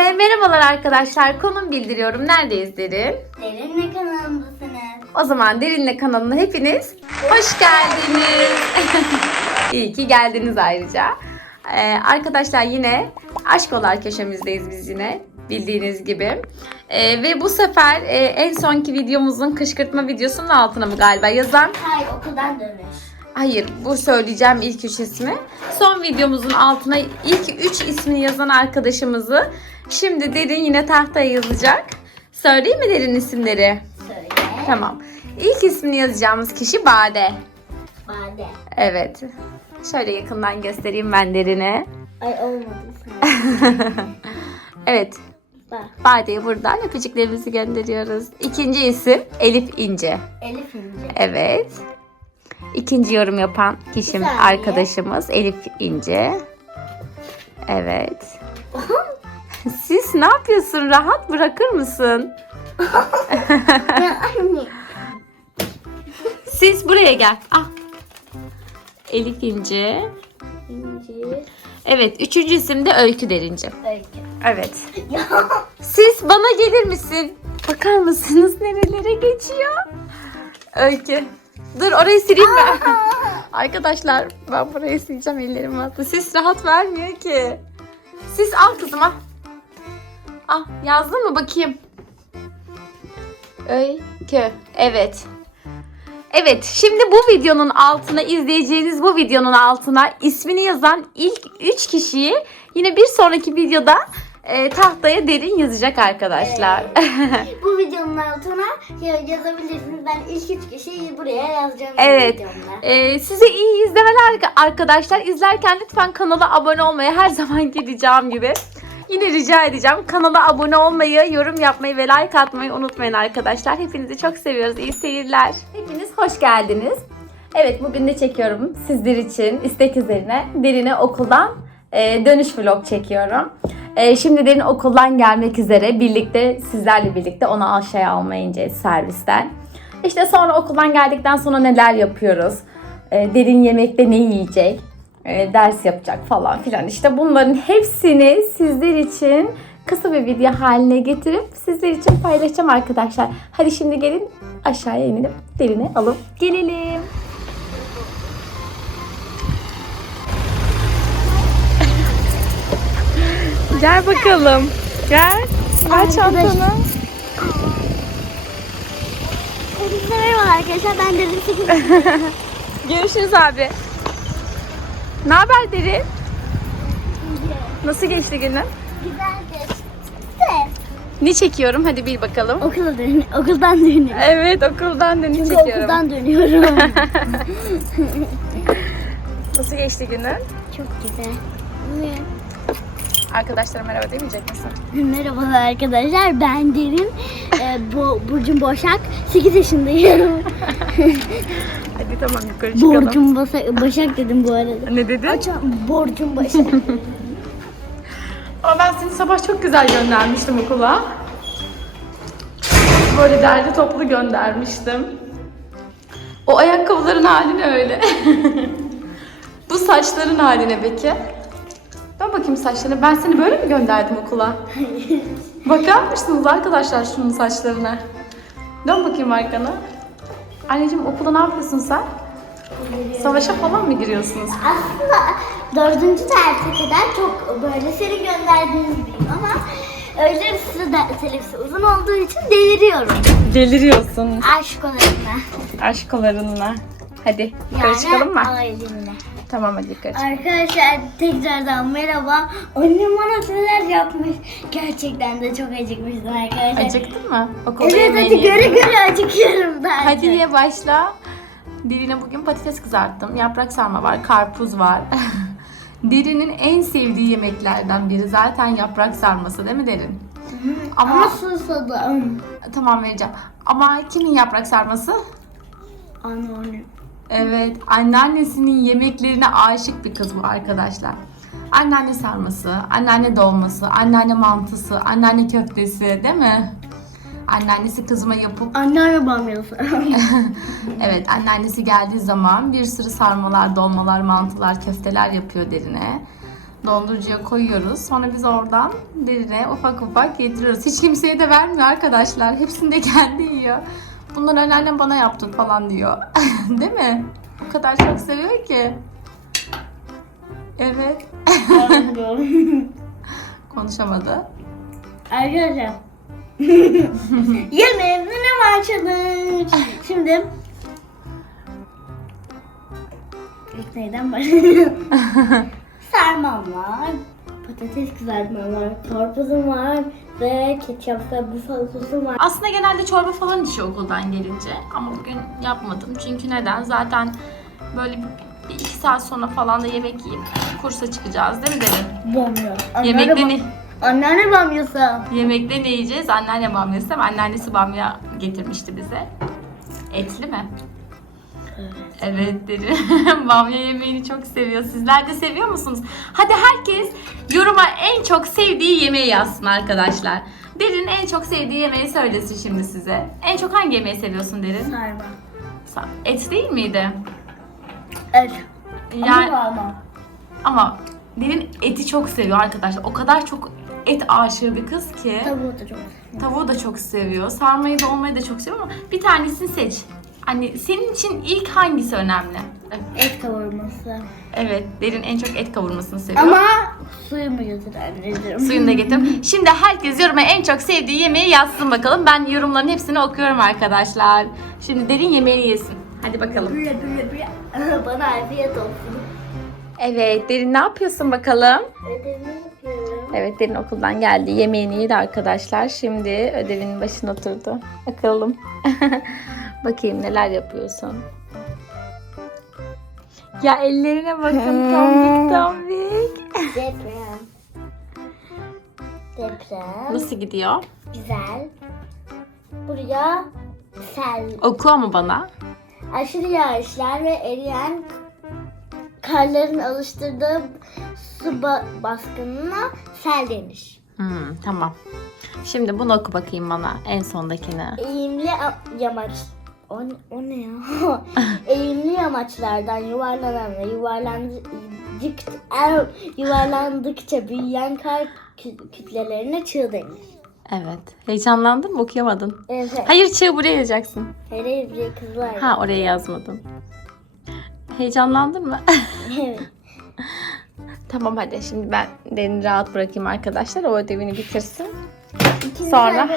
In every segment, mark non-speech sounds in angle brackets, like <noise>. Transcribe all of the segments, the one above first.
Hepinize merhabalar arkadaşlar. Konum bildiriyorum. Neredeyiz Derin? Derinle kanalındasınız. O zaman Derin'le kanalına hepiniz hoş geldiniz. <laughs> İyi ki geldiniz ayrıca. Ee, arkadaşlar yine aşk olar köşemizdeyiz biz yine bildiğiniz gibi. Ee, ve bu sefer e, en sonki videomuzun kışkırtma videosunun altına mı galiba yazan Hayır okuldan dönüş. Hayır, bu söyleyeceğim ilk üç ismi. Son videomuzun altına ilk üç ismini yazan arkadaşımızı şimdi Derin yine tahtaya yazacak. Söyleyeyim mi Derin isimleri? Söyle. Tamam. İlk ismini yazacağımız kişi Bade. Bade. Evet. Şöyle yakından göstereyim ben Derin'e. Ay olmadı. <laughs> Evet. Bak. Bade'ye buradan öpücüklerimizi gönderiyoruz. İkinci isim Elif İnce. Elif İnce. Evet. İkinci yorum yapan kişim arkadaşımız Elif İnce. Evet. Siz ne yapıyorsun? Rahat bırakır mısın? Anne. Siz buraya gel. Ah. Elif İnce. İnci. Evet. Üçüncü isim de Öykü Derince. Öykü. Evet. Siz bana gelir misin? Bakar mısınız nerelere geçiyor? Öykü. Dur orayı sileyim ben. <laughs> Arkadaşlar ben burayı sileceğim ellerim attı. Sis rahat vermiyor ki. Sis al kızım al. Al yazdın mı bakayım. Öykü. Evet. Evet şimdi bu videonun altına izleyeceğiniz bu videonun altına ismini yazan ilk 3 kişiyi yine bir sonraki videoda e, tahtaya derin yazacak arkadaşlar. <laughs> Bu videonun altına ya- yazabilirsiniz. Ben ilk üç kişiyi buraya yazacağım. Evet. Ee, size iyi izlemeler arkadaşlar. İzlerken lütfen kanala abone olmayı her zaman gideceğim gibi. Yine rica edeceğim. Kanala abone olmayı, yorum yapmayı ve like atmayı unutmayın arkadaşlar. Hepinizi çok seviyoruz. İyi seyirler. Hepiniz hoş geldiniz. Evet bugün ne çekiyorum? Sizler için istek üzerine Derin'e okuldan e, dönüş vlog çekiyorum. E, şimdi Derin okuldan gelmek üzere birlikte sizlerle birlikte onu aşağıya almaya ineceğiz servisten. İşte sonra okuldan geldikten sonra neler yapıyoruz? E, derin yemekte ne yiyecek? E, ders yapacak falan filan. İşte bunların hepsini sizler için kısa bir video haline getirip sizler için paylaşacağım arkadaşlar. Hadi şimdi gelin aşağıya inelim. Derine alıp gelelim. <laughs> Gel bakalım. Gel. Ver çantanı. Hepinize merhaba arkadaşlar. Ben Derin. <laughs> Görüşürüz abi. Ne haber Derin? Nasıl geçti günün? Güzel geçti. Ne çekiyorum? Hadi bil bakalım. Okula dön okuldan dönüyorum. Evet okuldan dönüş Çünkü çekiyorum. okuldan dönüyorum. <laughs> Nasıl geçti günün? Çok güzel. Arkadaşlara merhaba demeyecek misin? Merhabalar arkadaşlar. Ben Derin. Ee, bu Burcum Boşak. 8 yaşındayım. <laughs> Hadi tamam yukarı çıkalım. Borcum Boşak, Başak dedim bu arada. Ne dedin? Açam. Borcum Başak. Ama <laughs> ben seni sabah çok güzel göndermiştim okula. Böyle derli toplu göndermiştim. O ayakkabıların hali ne öyle? <laughs> Bu saçların hali ne peki? Dön bakayım saçlarına. Ben seni böyle mi gönderdim okula? <laughs> Bakar mısınız arkadaşlar şunun saçlarına? Dön bakayım arkana. Anneciğim okulda ne yapıyorsun sen? Savaşa falan mı giriyorsunuz? Aslında dördüncü derse kadar çok böyle seni gönderdiğim gibiyim ama öyle bir sürü de- teneffüsü uzun olduğu için deliriyorum. Deliriyorsun Aşk olayına. aşkolarınla. Hadi yukarı Yani çıkalım mı? ailemle. Tamam hadi çıkalım. Arkadaşlar tekrardan merhaba. Annem bana neler yapmış. Gerçekten de çok acıkmıştım arkadaşlar. Acıktın mı? Okulda Evet hadi göre yedin. göre acıkıyorum daha Hadi ye başla. Derine bugün patates kızarttım. Yaprak sarma var, karpuz var. <laughs> Derinin en sevdiği yemeklerden biri zaten yaprak sarması değil mi Derin? Ama, Ama susadım. tamam vereceğim. Ama kimin yaprak sarması? Anneannem. Evet, anneannesinin yemeklerine aşık bir kız bu arkadaşlar. Anneanne sarması, anneanne dolması, anneanne mantısı, anneanne köftesi değil mi? Anneannesi kızıma yapıp Anneanne bamyası. <laughs> Evet anneannesi geldiği zaman bir sürü sarmalar, dolmalar, mantılar, köfteler yapıyor derine. Dondurucuya koyuyoruz. Sonra biz oradan derine ufak ufak yediriyoruz. Hiç kimseye de vermiyor arkadaşlar. Hepsini de <laughs> kendi yiyor. Bunları anneannem bana yaptı falan diyor. <laughs> Değil mi? O kadar çok seviyor ki. Evet. <laughs> Konuşamadı. Arkadaşlar. <laughs> Yemeğimde ne var? Şimdi İlk neyden başlayalım? Sarmam var. Patates kızartmam var. Karpuzum var. Ve ketçaplı bufalo sosum var. Aslında genelde çorba falan içiyor okuldan gelince. Ama bugün yapmadım. Çünkü neden? Zaten böyle bir, bir iki saat sonra falan da yemek yiyip kursa çıkacağız değil mi dedim? Bamya. Yemekte ne? anneanne bamyası. Yemekte ne yiyeceğiz? Anneanne bamyası? Anneannesi bamya getirmişti bize. Etli mi? Evet dedi. <laughs> Bamya yemeğini çok seviyor. Sizler de seviyor musunuz? Hadi herkes yoruma en çok sevdiği yemeği yazsın arkadaşlar. Derin en çok sevdiği yemeği söylesin şimdi size. En çok hangi yemeği seviyorsun Derin? Sarma. Sa- Et değil miydi? Evet. Yani Ama sarma. ama Derin eti çok seviyor arkadaşlar. O kadar çok et aşığı bir kız ki. Tavuğu da çok. Tavuğu da çok seviyor. Sarmayı da olmayı da çok seviyor ama bir tanesini seç. Hani senin için ilk hangisi önemli? Et kavurması. Evet, Derin en çok et kavurmasını seviyor. Ama suyumu getir anneciğim. Suyunu da getir. <laughs> Şimdi herkes yoruma en çok sevdiği yemeği yazsın bakalım. Ben yorumların hepsini okuyorum arkadaşlar. Şimdi Derin yemeğini yesin. Hadi bakalım. Büle büle büle. Bana afiyet olsun. Evet, Derin ne yapıyorsun bakalım? Ödevimi yapıyorum. Evet, Derin okuldan geldi. Yemeğini yedi arkadaşlar. Şimdi ödevinin başına oturdu. Bakalım. <laughs> Bakayım neler yapıyorsun. Ya ellerine bakın tombik tombik. Deprem. Deprem. Nasıl gidiyor? Güzel. Buraya sel. Oku ama bana. Aşırı yağışlar ve eriyen karların alıştırdığı su ba- baskınına sel denir. Hmm, tamam. Şimdi bunu oku bakayım bana. En sondakini. Eğimli yamaç... O, o ne ya? <laughs> Eğimli yamaçlardan yuvarlanan ve yuvarlandıkça, yuvarlandıkça büyüyen kar kü- kütlelerine çığ denir. Evet. Heyecanlandın mı? Okuyamadın. Evet. Hayır çığ buraya yazacaksın. Hele bir kızlar. Ha oraya yazmadın. Heyecanlandın mı? <laughs> Evet. tamam hadi şimdi ben Derini rahat bırakayım arkadaşlar. O ödevini bitirsin. İkinci Sonra?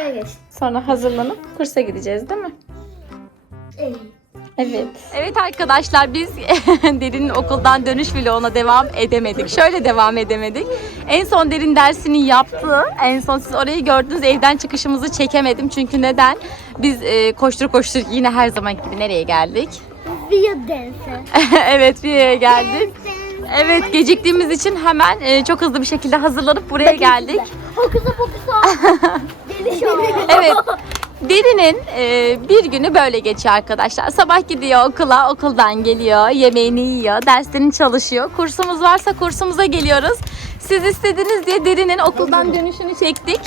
Sonra hazırlanıp kursa gideceğiz değil mi? Evet. Evet. Arkadaşlar biz <laughs> Derin'in okuldan dönüş vloguna devam edemedik. Şöyle devam edemedik. En son Derin dersini yaptı. En son siz orayı gördünüz. Evden çıkışımızı çekemedim. Çünkü neden? Biz e, koştur koştur yine her zaman gibi nereye geldik? Video dansı. <laughs> evet yere geldik. Evet geciktiğimiz için hemen e, çok hızlı bir şekilde hazırlanıp buraya geldik. Hokusa pokusa. <laughs> Deli şov. Evet. Derin'in e, bir günü böyle geçiyor arkadaşlar. Sabah gidiyor okula, okuldan geliyor, yemeğini yiyor, derslerini çalışıyor. Kursumuz varsa kursumuza geliyoruz. Siz istediniz diye Derin'in okuldan dönüşünü çektik.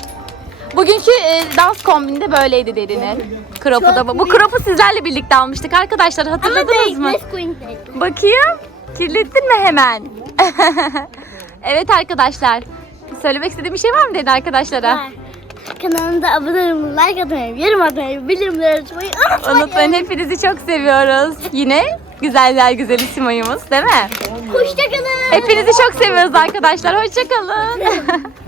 Bugünkü e, dans kombini de böyleydi Derin'in. Kropu da bu. Bu kropu sizlerle birlikte almıştık arkadaşlar. Hatırladınız mı? Bakayım. Kirlettin mi hemen? <laughs> evet arkadaşlar. Söylemek istediğim bir şey var mı dedi arkadaşlara? Var. Kanalımıza abone olmayı, like atmayı, yorum atmayı, bildirimleri açmayı unutmayın. Unutmayın hepinizi çok seviyoruz. Yine güzeller güzeli Simay'ımız değil mi? Hoşçakalın. Hepinizi çok seviyoruz arkadaşlar. Hoşçakalın. <laughs>